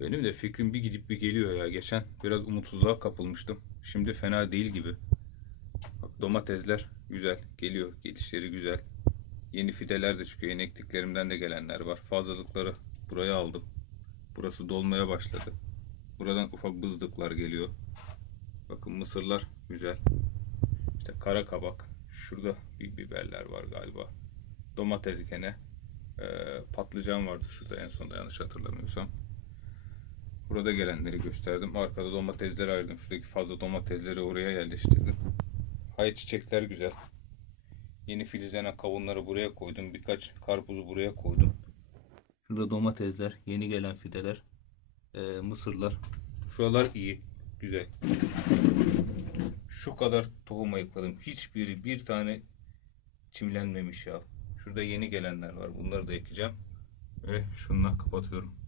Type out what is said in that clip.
Benim de fikrim bir gidip bir geliyor ya. Geçen biraz umutsuzluğa kapılmıştım. Şimdi fena değil gibi. Bak domatesler güzel geliyor. Gelişleri güzel. Yeni fideler de çıkıyor. Yeni ektiklerimden de gelenler var. Fazlalıkları buraya aldım. Burası dolmaya başladı. Buradan ufak bızdıklar geliyor. Bakın mısırlar güzel. İşte kara kabak. Şurada bir biberler var galiba. Domates gene. Ee, patlıcan vardı şurada en sonunda yanlış hatırlamıyorsam. Burada gelenleri gösterdim. Arkada domatesleri ayırdım. Şuradaki fazla domatesleri oraya yerleştirdim. Hay çiçekler güzel. Yeni filizlenen kavunları buraya koydum. Birkaç karpuzu buraya koydum. Şurada domatesler, yeni gelen fideler, ee, mısırlar. Şuralar iyi, güzel. Şu kadar tohum ayıkladım. Hiçbiri bir tane çimlenmemiş ya. Şurada yeni gelenler var. Bunları da ekeceğim. Ve şununla kapatıyorum.